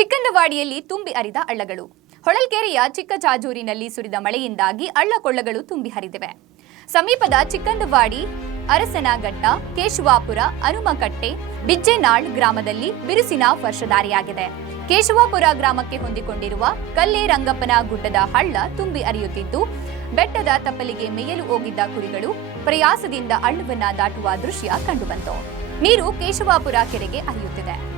ಚಿಕ್ಕಂದವಾಡಿಯಲ್ಲಿ ತುಂಬಿ ಹರಿದ ಹಳ್ಳಗಳು. ಹೊಳಲ್ಕೆರೆಯ ಚಿಕ್ಕಜಾಜೂರಿನಲ್ಲಿ ಸುರಿದ ಮಳೆಯಿಂದಾಗಿ ಹಳ್ಳಕೊಳ್ಳಗಳು ತುಂಬಿ ಹರಿದಿವೆ. ಸಮೀಪದ ಚಿಕ್ಕಂದವಾಡಿ, ಅರಸನಘಟ್ಟ, ಕೇಶವಾಪುರ, ಹನುಮಕಟ್ಟೆ, ಬಿಜ್ಜೆನಾಳ್ ಗ್ರಾಮದಲ್ಲಿ ಬಿರುಸಿನ ವರ್ಷಧಾರೆಯಾಗಿದೆ. ಕೇಶವಾಪುರ ಗ್ರಾಮಕ್ಕೆ ಹೊಂದಿಕೊಂಡಿರುವ ಕಲ್ಲೇರಂಗಪ್ಪನ ಗುಡ್ಡದ ಹಳ್ಳ ತುಂಬಿ ಹರಿಯುತ್ತಿದ್ದು, ಬೆಟ್ಟದ ತಪ್ಪಲಿಗೆ ಮೇಯಲು ಹೋಗಿದ್ದ ಕುರಿಗಳು ಪ್ರಯಾಸದಿಂದ ಹಳ್ಳವನ್ನ ದಾಟುವ ದೃಶ್ಯ ಕಂಡುಬಂತು. ನೀರು ಕೇಶವಾಪುರ ಕೆರೆಗೆ ಹರಿಯುತ್ತಿದೆ.